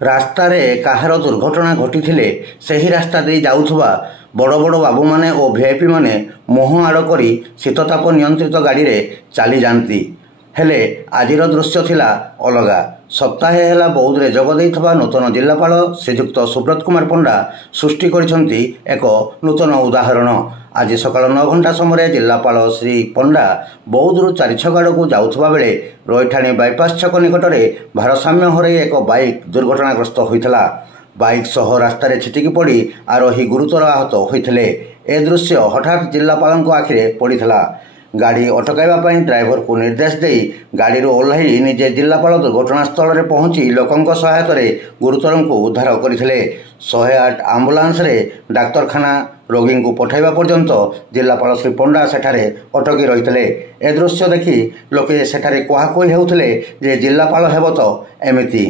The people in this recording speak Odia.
ରାସ୍ତାରେ କାହାର ଦୁର୍ଘଟଣା ଘଟିଥିଲେ ସେହି ରାସ୍ତା ଦେଇ ଯାଉଥିବା ବଡ଼ ବଡ଼ ବାବୁମାନେ ଓ ଭିଆଇପି ମାନେ ମୁହଁ ଆଡ଼ କରି ଶୀତତାପ ନିୟନ୍ତ୍ରିତ ଗାଡ଼ିରେ ଚାଲିଯାଆନ୍ତି। ହେଲେ ଆଜିର ଦୃଶ୍ୟ ଥିଲା ଅଲଗା। ସପ୍ତାହେ ହେଲା ବୌଦ୍ଧରେ ଯୋଗ ଦେଇଥିବା ନୂତନ ଜିଲ୍ଲାପାଳ ଶ୍ରୀଯୁକ୍ତ ସୁବ୍ରତ କୁମାର ପଣ୍ଡା ସୃଷ୍ଟି କରିଛନ୍ତି ଏକ ନୂତନ ଉଦାହରଣ। ଆଜି ସକାଳ 9 ଘଣ୍ଟା ସମୟରେ ଜିଲ୍ଲାପାଳ ଶ୍ରୀ ପଣ୍ଡା ବୌଦ୍ଧରୁ ଚାରିଛକ ଆଡ଼କୁ ଯାଉଥିବା ବେଳେ ରଇଠାଣି ବାଇପାସ୍ ଛକ ନିକଟରେ ଭାରସାମ୍ୟ ହରାଇ ଏକ ବାଇକ୍ ଦୁର୍ଘଟଣାଗ୍ରସ୍ତ ହୋଇଥିଲା। ବାଇକ୍ ସହ ରାସ୍ତାରେ ଛିଟିକି ପଡ଼ି ଆରୋହୀ ଗୁରୁତର ଆହତ ହୋଇଥିଲେ। ଏ ଦୃଶ୍ୟ ହଠାତ୍ ଜିଲ୍ଲାପାଳଙ୍କ ଆଖିରେ ପଡ଼ିଥିଲା। ଗାଡ଼ି ଅଟକାଇବା ପାଇଁ ଡ୍ରାଇଭରକୁ ନିର୍ଦ୍ଦେଶ ଦେଇ ଗାଡ଼ିରୁ ଓହ୍ଲାଇ ନିଜେ ଜିଲ୍ଲାପାଳ ଦୁର୍ଘଟଣାସ୍ଥଳରେ ପହଞ୍ଚି ଲୋକଙ୍କ ସହାୟତାରେ ଗୁରୁତରଙ୍କୁ ଉଦ୍ଧାର କରିଥିଲେ। 108 ଆମ୍ବୁଲାନ୍ସରେ ଡାକ୍ତରଖାନା ରୋଗୀଙ୍କୁ ପଠାଇବା ପର୍ଯ୍ୟନ୍ତ ଜିଲ୍ଲାପାଳ ଶ୍ରୀ ପଣ୍ଡା ସେଠାରେ ଅଟକି ରହିଥିଲେ। ଏ ଦୃଶ୍ୟ ଦେଖି ଲୋକେ ସେଠାରେ କୁହାକୁହି ହେଉଥିଲେ ଯେ ଜିଲ୍ଲାପାଳ ହେବ ତ ଏମିତି।